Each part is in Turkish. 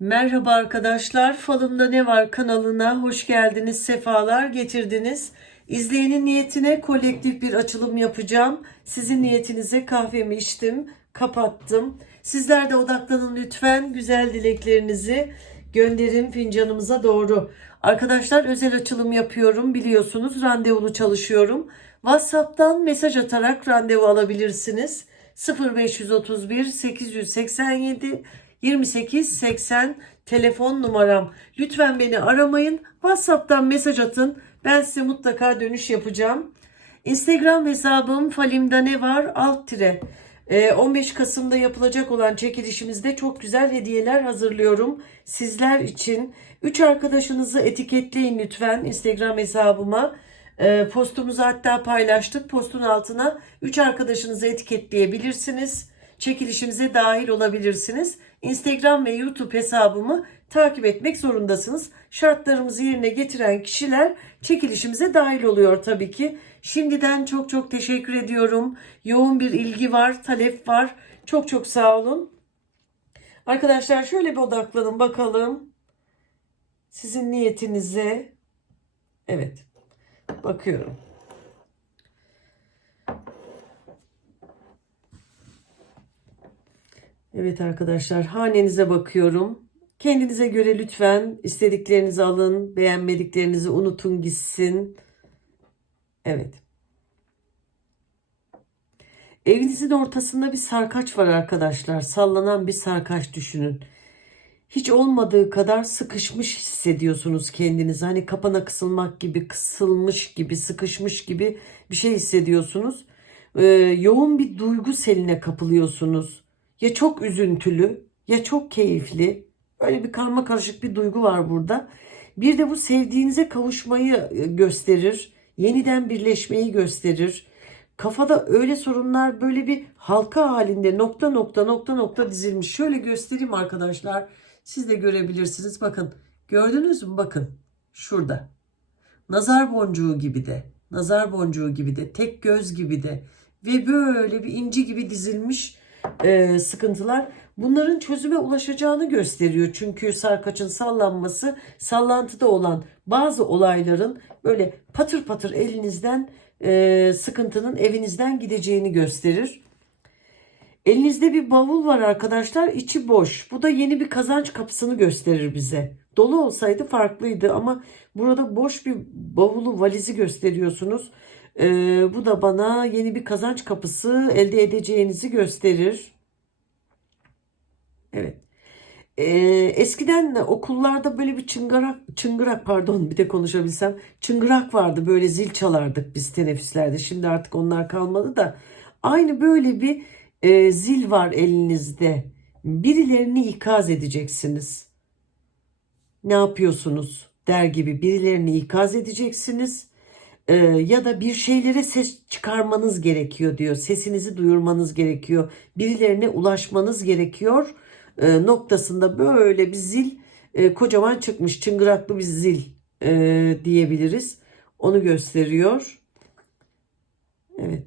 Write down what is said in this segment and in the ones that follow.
Merhaba arkadaşlar, Falımda Ne Var kanalına hoş geldiniz, sefalar getirdiniz. İzleyenin niyetine kolektif bir açılım yapacağım. Sizin niyetinize kahvemi içtim, kapattım. Sizler de odaklanın lütfen, güzel dileklerinizi gönderin fincanımıza doğru. Arkadaşlar özel açılım yapıyorum, biliyorsunuz randevulu çalışıyorum. WhatsApp'tan mesaj atarak randevu alabilirsiniz. 0531 887 28 80 telefon numaram. Lütfen beni aramayın. WhatsApp'tan mesaj atın. Ben size mutlaka dönüş yapacağım. Instagram hesabım Falimda ne var alt tire. Ee, 15 Kasım'da yapılacak olan çekilişimizde çok güzel hediyeler hazırlıyorum sizler için. 3 arkadaşınızı etiketleyin lütfen Instagram hesabıma. Ee, postumuzu hatta paylaştık. Postun altına 3 arkadaşınızı etiketleyebilirsiniz. Çekilişimize dahil olabilirsiniz. Instagram ve YouTube hesabımı takip etmek zorundasınız. Şartlarımızı yerine getiren kişiler çekilişimize dahil oluyor tabii ki. Şimdiden çok çok teşekkür ediyorum. Yoğun bir ilgi var, talep var. Çok çok sağ olun. Arkadaşlar şöyle bir odaklanın bakalım. Sizin niyetinize. Evet. Bakıyorum. Evet arkadaşlar hanenize bakıyorum. Kendinize göre lütfen istediklerinizi alın, beğenmediklerinizi unutun gitsin. Evet. Evinizin ortasında bir sarkaç var arkadaşlar. Sallanan bir sarkaç düşünün. Hiç olmadığı kadar sıkışmış hissediyorsunuz kendinizi. Hani kapana kısılmak gibi, kısılmış gibi, sıkışmış gibi bir şey hissediyorsunuz. Ee, yoğun bir duygu seline kapılıyorsunuz. Ya çok üzüntülü, ya çok keyifli. Öyle bir karma karışık bir duygu var burada. Bir de bu sevdiğinize kavuşmayı e, gösterir. Yeniden birleşmeyi gösterir. Kafada öyle sorunlar böyle bir halka halinde nokta nokta nokta nokta dizilmiş. Şöyle göstereyim arkadaşlar. Siz de görebilirsiniz. Bakın gördünüz mü? Bakın şurada. Nazar boncuğu gibi de. Nazar boncuğu gibi de. Tek göz gibi de. Ve böyle bir inci gibi dizilmiş e, sıkıntılar bunların çözüme ulaşacağını gösteriyor. Çünkü sarkaçın sallanması sallantıda olan bazı olayların böyle patır patır elinizden e, sıkıntının evinizden gideceğini gösterir. Elinizde bir bavul var arkadaşlar içi boş. Bu da yeni bir kazanç kapısını gösterir bize. Dolu olsaydı farklıydı ama burada boş bir bavulu valizi gösteriyorsunuz. Ee, bu da bana yeni bir kazanç kapısı elde edeceğinizi gösterir. Evet. Ee, eskiden okullarda böyle bir çıngırak, çıngırak pardon bir de konuşabilsem çıngırak vardı. Böyle zil çalardık biz teneffüslerde. Şimdi artık onlar kalmadı da. Aynı böyle bir e, zil var elinizde. Birilerini ikaz edeceksiniz. Ne yapıyorsunuz der gibi birilerini ikaz edeceksiniz Ee, ya da bir şeylere ses çıkarmanız gerekiyor diyor sesinizi duyurmanız gerekiyor birilerine ulaşmanız gerekiyor e, noktasında böyle bir zil e, kocaman çıkmış çıngıraklı bir zil e, diyebiliriz. Onu gösteriyor. Evet.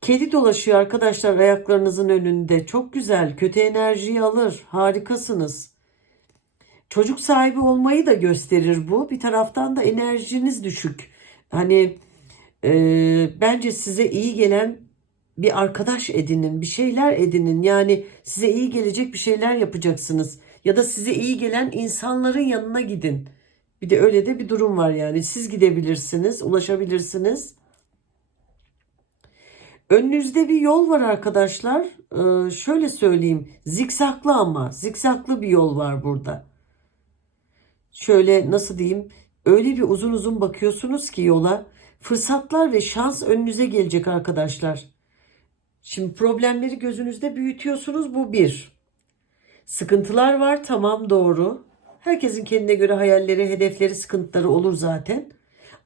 Kedi dolaşıyor arkadaşlar ayaklarınızın önünde. Çok güzel. Kötü enerjiyi alır. Harikasınız. Çocuk sahibi olmayı da gösterir bu. Bir taraftan da enerjiniz düşük. Hani e, bence size iyi gelen bir arkadaş edinin, bir şeyler edinin. Yani size iyi gelecek bir şeyler yapacaksınız. Ya da size iyi gelen insanların yanına gidin. Bir de öyle de bir durum var yani. Siz gidebilirsiniz, ulaşabilirsiniz. Önünüzde bir yol var arkadaşlar. Ee, şöyle söyleyeyim. Zikzaklı ama. Zikzaklı bir yol var burada. Şöyle nasıl diyeyim? Öyle bir uzun uzun bakıyorsunuz ki yola. Fırsatlar ve şans önünüze gelecek arkadaşlar. Şimdi problemleri gözünüzde büyütüyorsunuz bu bir. Sıkıntılar var tamam doğru. Herkesin kendine göre hayalleri, hedefleri, sıkıntıları olur zaten.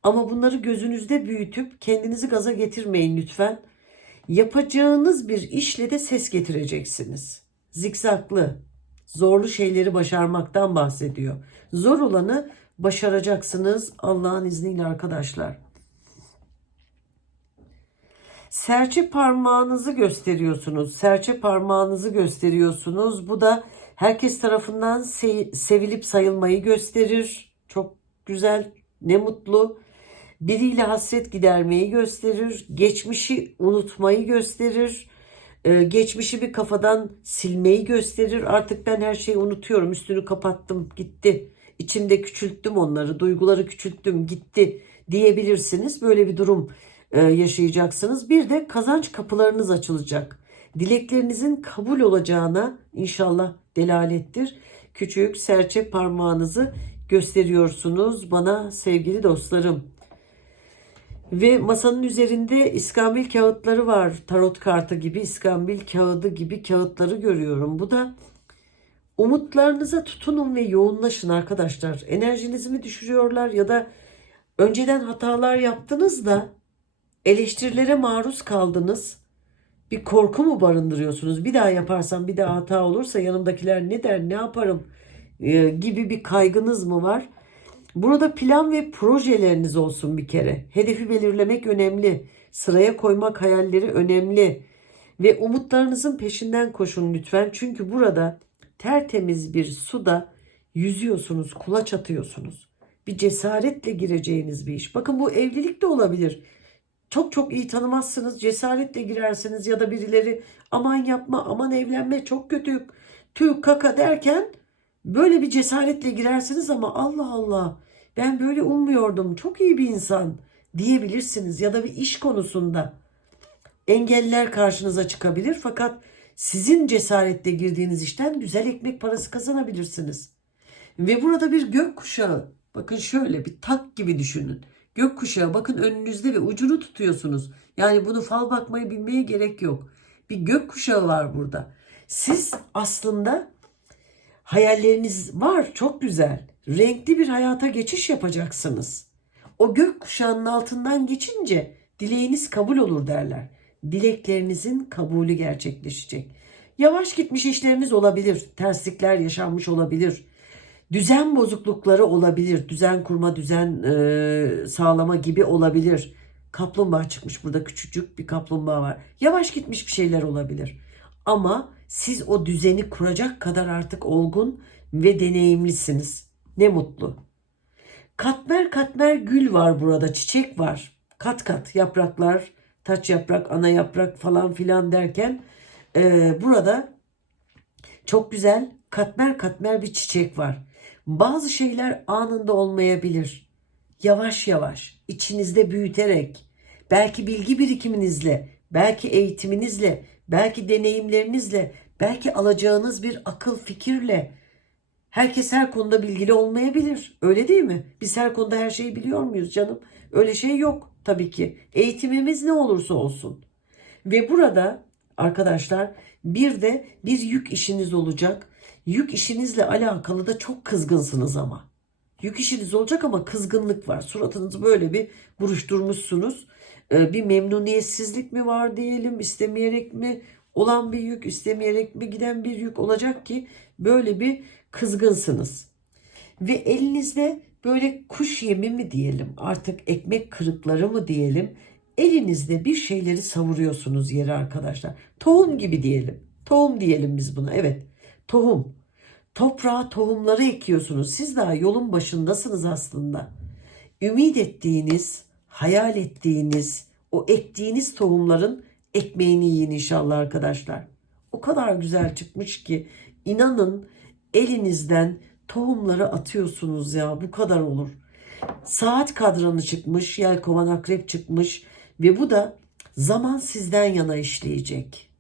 Ama bunları gözünüzde büyütüp kendinizi gaza getirmeyin lütfen. Yapacağınız bir işle de ses getireceksiniz. Zikzaklı, zorlu şeyleri başarmaktan bahsediyor. Zor olanı başaracaksınız Allah'ın izniyle arkadaşlar. Serçe parmağınızı gösteriyorsunuz. Serçe parmağınızı gösteriyorsunuz. Bu da herkes tarafından se- sevilip sayılmayı gösterir. Çok güzel, ne mutlu. Biriyle hasret gidermeyi gösterir. Geçmişi unutmayı gösterir. Ee, geçmişi bir kafadan silmeyi gösterir. Artık ben her şeyi unutuyorum. Üstünü kapattım, gitti. İçimde küçülttüm onları, duyguları küçülttüm, gitti diyebilirsiniz. Böyle bir durum e, yaşayacaksınız. Bir de kazanç kapılarınız açılacak. Dileklerinizin kabul olacağına inşallah delalettir. Küçük serçe parmağınızı gösteriyorsunuz bana sevgili dostlarım. Ve masanın üzerinde iskambil kağıtları var. Tarot kartı gibi, iskambil kağıdı gibi kağıtları görüyorum. Bu da umutlarınıza tutunun ve yoğunlaşın arkadaşlar. Enerjinizi mi düşürüyorlar ya da önceden hatalar yaptınız da eleştirilere maruz kaldınız. Bir korku mu barındırıyorsunuz? Bir daha yaparsam bir daha hata olursa yanımdakiler ne der, ne yaparım e, gibi bir kaygınız mı var? Burada plan ve projeleriniz olsun bir kere. Hedefi belirlemek önemli. Sıraya koymak hayalleri önemli. Ve umutlarınızın peşinden koşun lütfen. Çünkü burada tertemiz bir suda yüzüyorsunuz, kulaç atıyorsunuz. Bir cesaretle gireceğiniz bir iş. Bakın bu evlilik de olabilir. Çok çok iyi tanımazsınız, cesaretle girersiniz ya da birileri aman yapma, aman evlenme çok kötü, tüh kaka derken Böyle bir cesaretle girersiniz ama Allah Allah ben böyle ummuyordum çok iyi bir insan diyebilirsiniz ya da bir iş konusunda engeller karşınıza çıkabilir fakat sizin cesaretle girdiğiniz işten güzel ekmek parası kazanabilirsiniz. Ve burada bir gökkuşağı bakın şöyle bir tak gibi düşünün. Gökkuşağı bakın önünüzde ve ucunu tutuyorsunuz. Yani bunu fal bakmayı bilmeye gerek yok. Bir gökkuşağı var burada. Siz aslında Hayalleriniz var, çok güzel. Renkli bir hayata geçiş yapacaksınız. O gök kuşağının altından geçince dileğiniz kabul olur derler. Dileklerinizin kabulü gerçekleşecek. Yavaş gitmiş işleriniz olabilir, terslikler yaşanmış olabilir. Düzen bozuklukları olabilir, düzen kurma, düzen e, sağlama gibi olabilir. Kaplumbağa çıkmış burada küçücük bir kaplumbağa var. Yavaş gitmiş bir şeyler olabilir. Ama siz o düzeni kuracak kadar artık olgun ve deneyimlisiniz. Ne mutlu. Katmer katmer gül var burada, çiçek var. Kat kat yapraklar, taç yaprak, ana yaprak falan filan derken e, burada çok güzel katmer katmer bir çiçek var. Bazı şeyler anında olmayabilir. Yavaş yavaş, içinizde büyüterek, belki bilgi birikiminizle, belki eğitiminizle, belki deneyimlerinizle, belki alacağınız bir akıl fikirle herkes her konuda bilgili olmayabilir. Öyle değil mi? Biz her konuda her şeyi biliyor muyuz canım? Öyle şey yok tabii ki. Eğitimimiz ne olursa olsun. Ve burada arkadaşlar bir de bir yük işiniz olacak. Yük işinizle alakalı da çok kızgınsınız ama. Yük işiniz olacak ama kızgınlık var. Suratınızı böyle bir buruşturmuşsunuz. Ee, bir memnuniyetsizlik mi var diyelim, istemeyerek mi olan bir yük, istemeyerek mi giden bir yük olacak ki böyle bir kızgınsınız. Ve elinizde böyle kuş yemi mi diyelim, artık ekmek kırıkları mı diyelim, elinizde bir şeyleri savuruyorsunuz yere arkadaşlar. Tohum gibi diyelim. Tohum diyelim biz buna. Evet. Tohum. Toprağa tohumları ekiyorsunuz. Siz daha yolun başındasınız aslında. Ümit ettiğiniz, hayal ettiğiniz, o ektiğiniz tohumların ekmeğini yiyin inşallah arkadaşlar. O kadar güzel çıkmış ki inanın elinizden tohumları atıyorsunuz ya bu kadar olur. Saat kadranı çıkmış, yelkovan akrep çıkmış ve bu da zaman sizden yana işleyecek.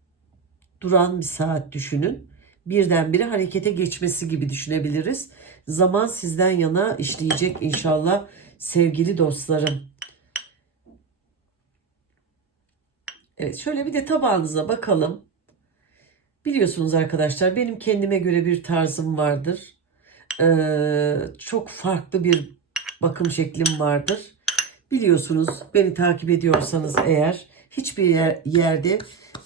Duran bir saat düşünün. Birdenbire harekete geçmesi gibi düşünebiliriz. Zaman sizden yana işleyecek inşallah sevgili dostlarım. Evet şöyle bir de tabağınıza bakalım. Biliyorsunuz arkadaşlar benim kendime göre bir tarzım vardır. Ee, çok farklı bir bakım şeklim vardır. Biliyorsunuz beni takip ediyorsanız eğer hiçbir yer, yerde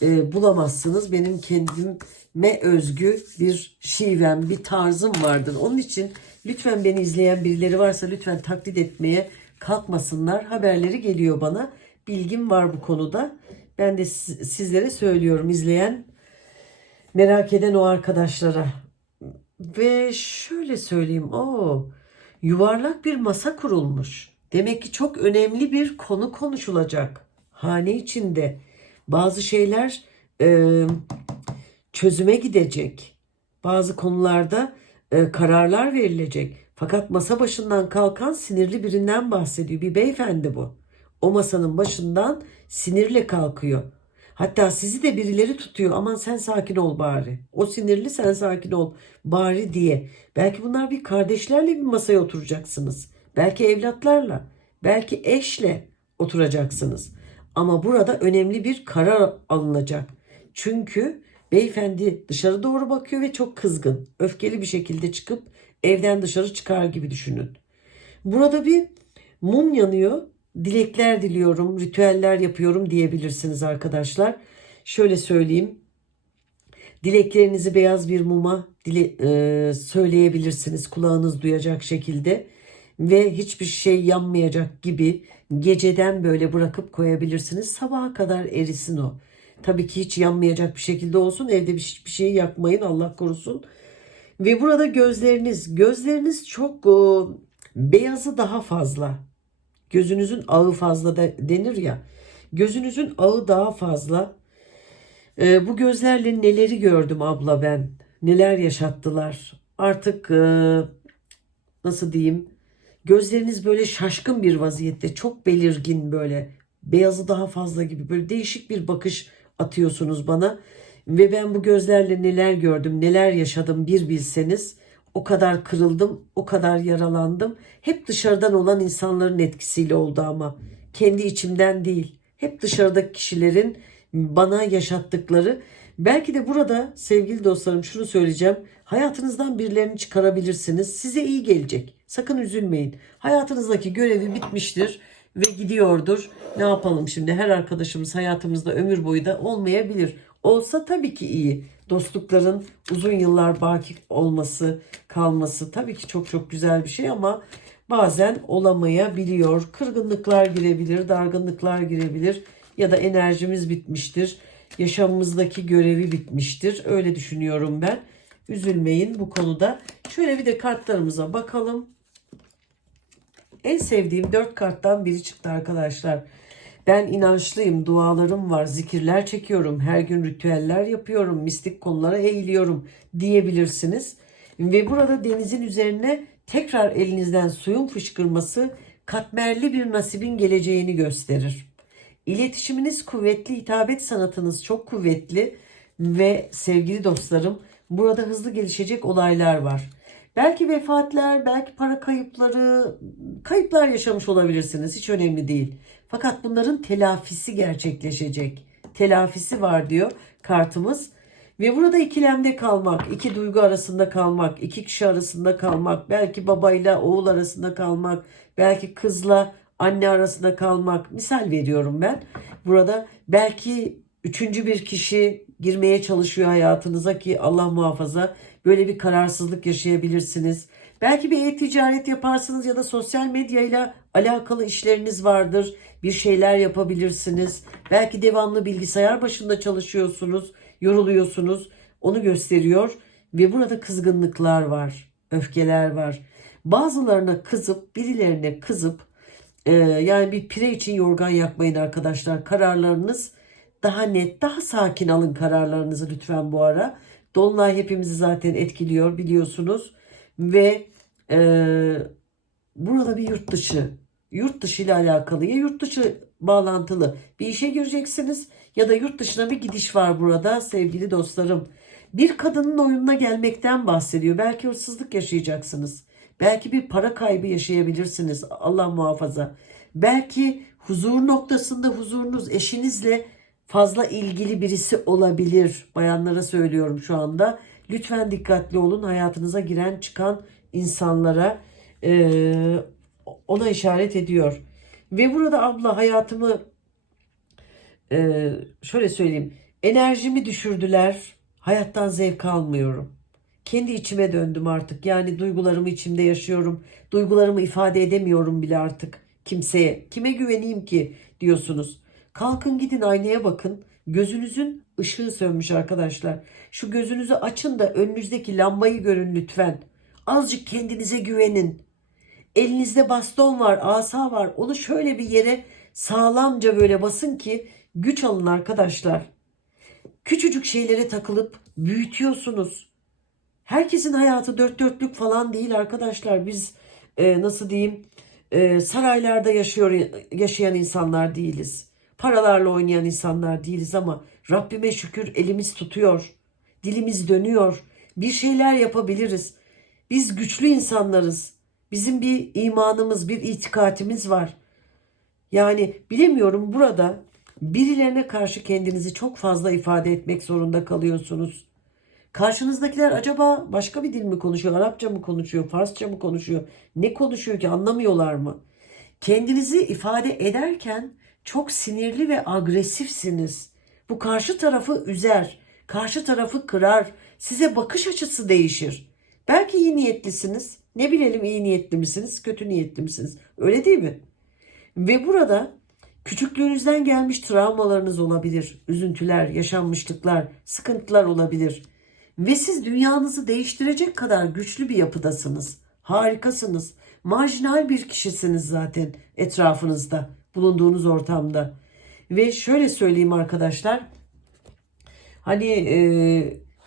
e, bulamazsınız. Benim kendime özgü bir şivem, bir tarzım vardır. Onun için lütfen beni izleyen birileri varsa lütfen taklit etmeye kalkmasınlar. Haberleri geliyor bana. Bilgim var bu konuda. Ben de siz- sizlere söylüyorum izleyen merak eden o arkadaşlara. Ve şöyle söyleyeyim. O yuvarlak bir masa kurulmuş. Demek ki çok önemli bir konu konuşulacak. Hane içinde bazı şeyler e, çözüme gidecek. Bazı konularda e, kararlar verilecek. Fakat masa başından kalkan sinirli birinden bahsediyor. Bir beyefendi bu. O masanın başından sinirle kalkıyor. Hatta sizi de birileri tutuyor. Aman sen sakin ol bari. O sinirli sen sakin ol bari diye. Belki bunlar bir kardeşlerle bir masaya oturacaksınız. Belki evlatlarla, belki eşle oturacaksınız. Ama burada önemli bir karar alınacak. Çünkü beyefendi dışarı doğru bakıyor ve çok kızgın. Öfkeli bir şekilde çıkıp evden dışarı çıkar gibi düşünün. Burada bir mum yanıyor. Dilekler diliyorum, ritüeller yapıyorum diyebilirsiniz arkadaşlar. Şöyle söyleyeyim. Dileklerinizi beyaz bir muma dile, e, söyleyebilirsiniz kulağınız duyacak şekilde ve hiçbir şey yanmayacak gibi geceden böyle bırakıp koyabilirsiniz. Sabaha kadar erisin o. Tabii ki hiç yanmayacak bir şekilde olsun. Evde bir, bir şey yakmayın Allah korusun. Ve burada gözleriniz, gözleriniz çok o, beyazı daha fazla. Gözünüzün ağı fazla da denir ya. Gözünüzün ağı daha fazla. Ee, bu gözlerle neleri gördüm abla ben. Neler yaşattılar. Artık e, nasıl diyeyim? Gözleriniz böyle şaşkın bir vaziyette. Çok belirgin böyle. Beyazı daha fazla gibi. Böyle değişik bir bakış atıyorsunuz bana. Ve ben bu gözlerle neler gördüm, neler yaşadım bir bilseniz. O kadar kırıldım, o kadar yaralandım. Hep dışarıdan olan insanların etkisiyle oldu ama. Kendi içimden değil. Hep dışarıdaki kişilerin bana yaşattıkları. Belki de burada sevgili dostlarım şunu söyleyeceğim. Hayatınızdan birilerini çıkarabilirsiniz. Size iyi gelecek. Sakın üzülmeyin. Hayatınızdaki görevi bitmiştir ve gidiyordur. Ne yapalım şimdi? Her arkadaşımız hayatımızda ömür boyu da olmayabilir. Olsa tabii ki iyi. Dostlukların uzun yıllar baki olması, kalması tabii ki çok çok güzel bir şey ama bazen olamayabiliyor. Kırgınlıklar girebilir, dargınlıklar girebilir ya da enerjimiz bitmiştir. Yaşamımızdaki görevi bitmiştir. Öyle düşünüyorum ben. Üzülmeyin bu konuda. Şöyle bir de kartlarımıza bakalım. En sevdiğim dört karttan biri çıktı arkadaşlar. Ben inançlıyım, dualarım var, zikirler çekiyorum, her gün ritüeller yapıyorum, mistik konulara eğiliyorum diyebilirsiniz. Ve burada denizin üzerine tekrar elinizden suyun fışkırması katmerli bir nasibin geleceğini gösterir. İletişiminiz kuvvetli, hitabet sanatınız çok kuvvetli ve sevgili dostlarım burada hızlı gelişecek olaylar var. Belki vefatlar, belki para kayıpları, kayıplar yaşamış olabilirsiniz. Hiç önemli değil. Fakat bunların telafisi gerçekleşecek. Telafisi var diyor kartımız. Ve burada ikilemde kalmak, iki duygu arasında kalmak, iki kişi arasında kalmak, belki babayla oğul arasında kalmak, belki kızla anne arasında kalmak. Misal veriyorum ben. Burada belki üçüncü bir kişi girmeye çalışıyor hayatınıza ki Allah muhafaza böyle bir kararsızlık yaşayabilirsiniz. Belki bir e-ticaret yaparsınız ya da sosyal medyayla alakalı işleriniz vardır. Bir şeyler yapabilirsiniz. Belki devamlı bilgisayar başında çalışıyorsunuz, yoruluyorsunuz. Onu gösteriyor ve burada kızgınlıklar var, öfkeler var. Bazılarına kızıp, birilerine kızıp e, yani bir pire için yorgan yakmayın arkadaşlar. Kararlarınız daha net, daha sakin alın kararlarınızı lütfen bu ara. Dolunay hepimizi zaten etkiliyor biliyorsunuz. Ve e, burada bir yurt dışı, yurt dışı ile alakalı ya yurt dışı bağlantılı bir işe gireceksiniz ya da yurt dışına bir gidiş var burada sevgili dostlarım. Bir kadının oyununa gelmekten bahsediyor. Belki hırsızlık yaşayacaksınız. Belki bir para kaybı yaşayabilirsiniz. Allah muhafaza. Belki huzur noktasında huzurunuz eşinizle fazla ilgili birisi olabilir. Bayanlara söylüyorum şu anda. Lütfen dikkatli olun hayatınıza giren çıkan insanlara eee, ona işaret ediyor. Ve burada abla hayatımı eee, şöyle söyleyeyim. Enerjimi düşürdüler. Hayattan zevk almıyorum. Kendi içime döndüm artık. Yani duygularımı içimde yaşıyorum. Duygularımı ifade edemiyorum bile artık kimseye. Kime güveneyim ki diyorsunuz. Kalkın gidin aynaya bakın. Gözünüzün ışığı sönmüş arkadaşlar. Şu gözünüzü açın da önünüzdeki lambayı görün lütfen. Azıcık kendinize güvenin. Elinizde baston var, asa var. Onu şöyle bir yere sağlamca böyle basın ki güç alın arkadaşlar. Küçücük şeylere takılıp büyütüyorsunuz. Herkesin hayatı dört dörtlük falan değil arkadaşlar. Biz e, nasıl diyeyim e, saraylarda yaşıyor yaşayan insanlar değiliz. Paralarla oynayan insanlar değiliz ama Rabbime şükür elimiz tutuyor. Dilimiz dönüyor. Bir şeyler yapabiliriz. Biz güçlü insanlarız. Bizim bir imanımız, bir itikatimiz var. Yani bilemiyorum burada birilerine karşı kendinizi çok fazla ifade etmek zorunda kalıyorsunuz. Karşınızdakiler acaba başka bir dil mi konuşuyor, Arapça mı konuşuyor, Farsça mı konuşuyor? Ne konuşuyor ki anlamıyorlar mı? Kendinizi ifade ederken çok sinirli ve agresifsiniz. Bu karşı tarafı üzer, karşı tarafı kırar, size bakış açısı değişir. Belki iyi niyetlisiniz. Ne bilelim iyi niyetli misiniz, kötü niyetli misiniz? Öyle değil mi? Ve burada küçüklüğünüzden gelmiş travmalarınız olabilir, üzüntüler, yaşanmışlıklar, sıkıntılar olabilir. Ve siz dünyanızı değiştirecek kadar güçlü bir yapıdasınız. Harikasınız. Marjinal bir kişisiniz zaten etrafınızda, bulunduğunuz ortamda. Ve şöyle söyleyeyim arkadaşlar. Hani e,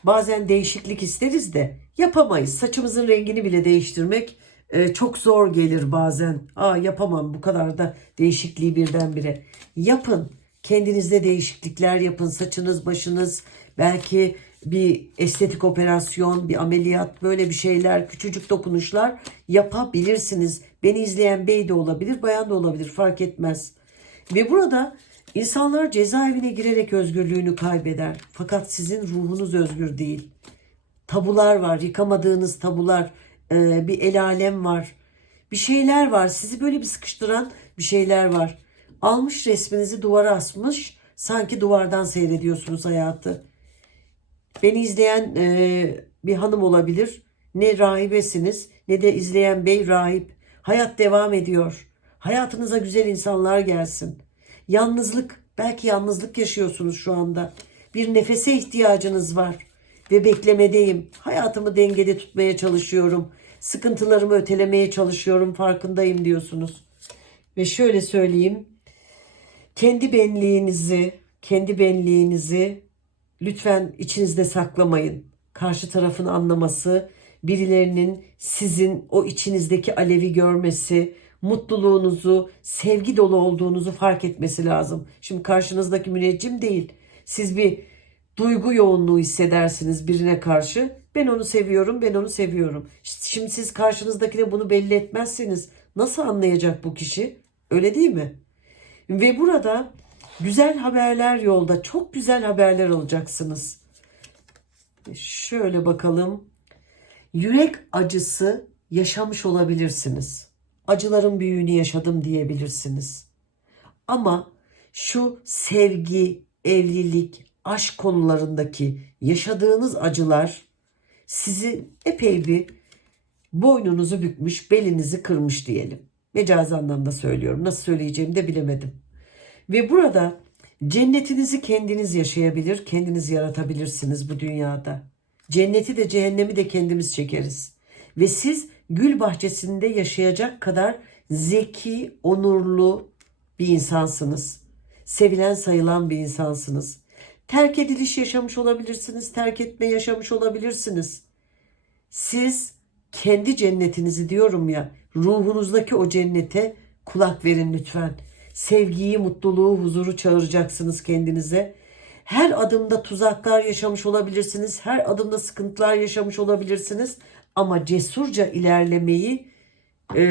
bazen değişiklik isteriz de yapamayız. Saçımızın rengini bile değiştirmek e, çok zor gelir bazen. Aa yapamam bu kadar da değişikliği birdenbire. Yapın. Kendinizde değişiklikler yapın. Saçınız, başınız, belki bir estetik operasyon, bir ameliyat, böyle bir şeyler, küçücük dokunuşlar yapabilirsiniz. Beni izleyen bey de olabilir, bayan da olabilir fark etmez. Ve burada insanlar cezaevine girerek özgürlüğünü kaybeder. Fakat sizin ruhunuz özgür değil. Tabular var, yıkamadığınız tabular, e, bir el alem var. Bir şeyler var, sizi böyle bir sıkıştıran bir şeyler var. Almış resminizi duvara asmış, sanki duvardan seyrediyorsunuz hayatı. Beni izleyen e, bir hanım olabilir. Ne rahibesiniz ne de izleyen bey rahip. Hayat devam ediyor. Hayatınıza güzel insanlar gelsin. Yalnızlık, belki yalnızlık yaşıyorsunuz şu anda. Bir nefese ihtiyacınız var ve beklemedeyim. Hayatımı dengede tutmaya çalışıyorum. Sıkıntılarımı ötelemeye çalışıyorum, farkındayım diyorsunuz. Ve şöyle söyleyeyim. Kendi benliğinizi, kendi benliğinizi lütfen içinizde saklamayın. Karşı tarafın anlaması, birilerinin sizin o içinizdeki alevi görmesi, mutluluğunuzu, sevgi dolu olduğunuzu fark etmesi lazım. Şimdi karşınızdaki müneccim değil. Siz bir duygu yoğunluğu hissedersiniz birine karşı. Ben onu seviyorum, ben onu seviyorum. Şimdi siz karşınızdakine bunu belli etmezseniz nasıl anlayacak bu kişi? Öyle değil mi? Ve burada güzel haberler yolda. Çok güzel haberler alacaksınız. Şöyle bakalım. Yürek acısı yaşamış olabilirsiniz. Acıların büyüğünü yaşadım diyebilirsiniz. Ama şu sevgi, evlilik, aşk konularındaki yaşadığınız acılar sizi epey bir boynunuzu bükmüş, belinizi kırmış diyelim. Mecazi anlamda söylüyorum. Nasıl söyleyeceğimi de bilemedim. Ve burada cennetinizi kendiniz yaşayabilir, kendiniz yaratabilirsiniz bu dünyada. Cenneti de cehennemi de kendimiz çekeriz. Ve siz gül bahçesinde yaşayacak kadar zeki, onurlu bir insansınız. Sevilen sayılan bir insansınız. Terk ediliş yaşamış olabilirsiniz, terk etme yaşamış olabilirsiniz. Siz kendi cennetinizi diyorum ya, ruhunuzdaki o cennete kulak verin lütfen. Sevgiyi, mutluluğu, huzuru çağıracaksınız kendinize. Her adımda tuzaklar yaşamış olabilirsiniz. Her adımda sıkıntılar yaşamış olabilirsiniz. Ama cesurca ilerlemeyi e,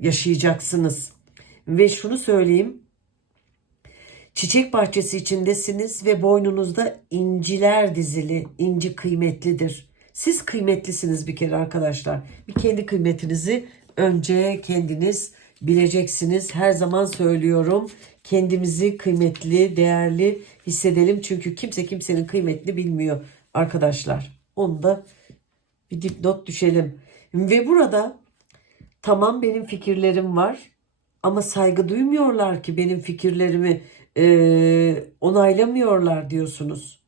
yaşayacaksınız. Ve şunu söyleyeyim. Çiçek bahçesi içindesiniz ve boynunuzda inciler dizili. İnci kıymetlidir. Siz kıymetlisiniz bir kere arkadaşlar. Bir kendi kıymetinizi önce kendiniz bileceksiniz. Her zaman söylüyorum. Kendimizi kıymetli, değerli hissedelim. Çünkü kimse kimsenin kıymetini bilmiyor arkadaşlar. Onu da bir dipnot düşelim. Ve burada tamam benim fikirlerim var ama saygı duymuyorlar ki benim fikirlerimi e, onaylamıyorlar diyorsunuz.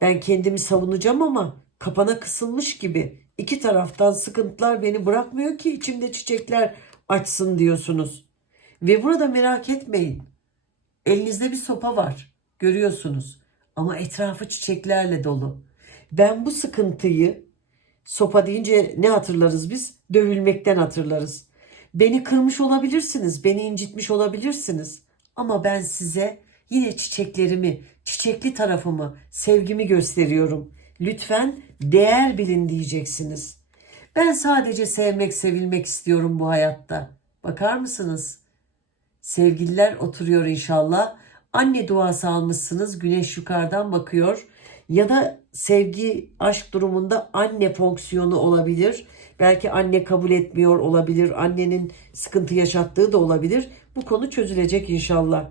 Ben kendimi savunacağım ama kapana kısılmış gibi. İki taraftan sıkıntılar beni bırakmıyor ki içimde çiçekler açsın diyorsunuz. Ve burada merak etmeyin. Elinizde bir sopa var. Görüyorsunuz. Ama etrafı çiçeklerle dolu. Ben bu sıkıntıyı sopa deyince ne hatırlarız biz? Dövülmekten hatırlarız. Beni kırmış olabilirsiniz, beni incitmiş olabilirsiniz. Ama ben size yine çiçeklerimi, çiçekli tarafımı, sevgimi gösteriyorum. Lütfen değer bilin diyeceksiniz. Ben sadece sevmek, sevilmek istiyorum bu hayatta. Bakar mısınız? Sevgililer oturuyor inşallah. Anne duası almışsınız. Güneş yukarıdan bakıyor. Ya da sevgi, aşk durumunda anne fonksiyonu olabilir. Belki anne kabul etmiyor olabilir. Annenin sıkıntı yaşattığı da olabilir. Bu konu çözülecek inşallah.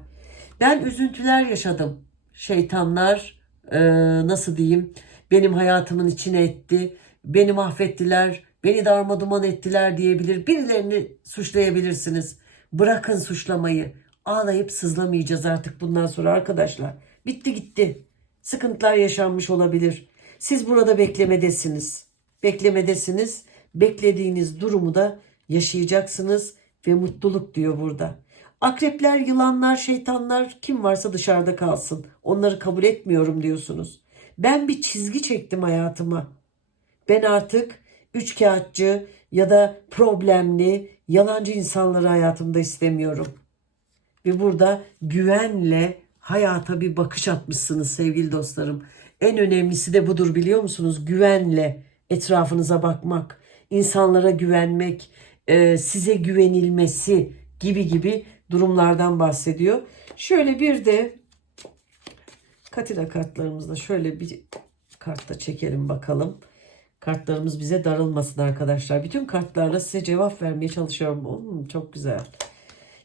Ben üzüntüler yaşadım. Şeytanlar eee, nasıl diyeyim benim hayatımın içine etti. Beni mahvettiler. Beni darmaduman ettiler diyebilir. Birilerini suçlayabilirsiniz. Bırakın suçlamayı. Ağlayıp sızlamayacağız artık bundan sonra arkadaşlar. Bitti gitti. Sıkıntılar yaşanmış olabilir. Siz burada beklemedesiniz. Beklemedesiniz. Beklediğiniz durumu da yaşayacaksınız ve mutluluk diyor burada. Akrepler, yılanlar, şeytanlar kim varsa dışarıda kalsın. Onları kabul etmiyorum diyorsunuz. Ben bir çizgi çektim hayatıma. Ben artık üçkağıtçı ya da problemli, yalancı insanları hayatımda istemiyorum. Ve burada güvenle hayata bir bakış atmışsınız sevgili dostlarım. En önemlisi de budur biliyor musunuz? Güvenle etrafınıza bakmak, insanlara güvenmek, e, size güvenilmesi gibi gibi durumlardan bahsediyor. Şöyle bir de Katina kartlarımızda şöyle bir kartta çekelim bakalım. Kartlarımız bize darılmasın arkadaşlar. Bütün kartlarla size cevap vermeye çalışıyorum. Hmm, çok güzel.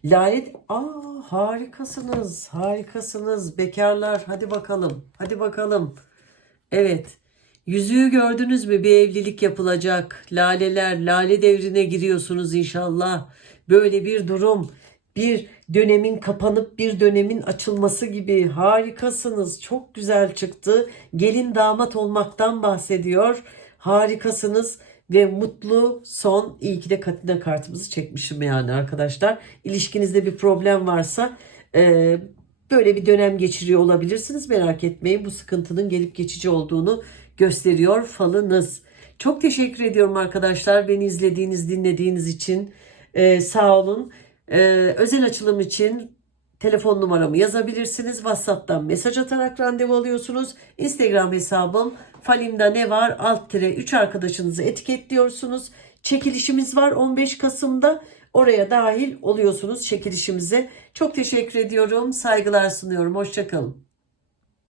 Lale, aa harikasınız, harikasınız. Bekarlar, hadi bakalım, hadi bakalım. Evet, yüzüğü gördünüz mü? Bir evlilik yapılacak. Laleler, lale devrine giriyorsunuz inşallah. Böyle bir durum, bir dönemin kapanıp bir dönemin açılması gibi harikasınız. Çok güzel çıktı. Gelin damat olmaktan bahsediyor. Harikasınız ve mutlu son. İyi ki de Katina kartımızı çekmişim yani arkadaşlar. İlişkinizde bir problem varsa e, böyle bir dönem geçiriyor olabilirsiniz. Merak etmeyin bu sıkıntının gelip geçici olduğunu gösteriyor falınız. Çok teşekkür ediyorum arkadaşlar beni izlediğiniz, dinlediğiniz için. E, sağ olun. E, özel açılım için telefon numaramı yazabilirsiniz. WhatsApp'tan mesaj atarak randevu alıyorsunuz. Instagram hesabım Falimda ne var? Alt tire 3 arkadaşınızı etiketliyorsunuz. Çekilişimiz var 15 Kasım'da. Oraya dahil oluyorsunuz çekilişimize. Çok teşekkür ediyorum. Saygılar sunuyorum. Hoşçakalın.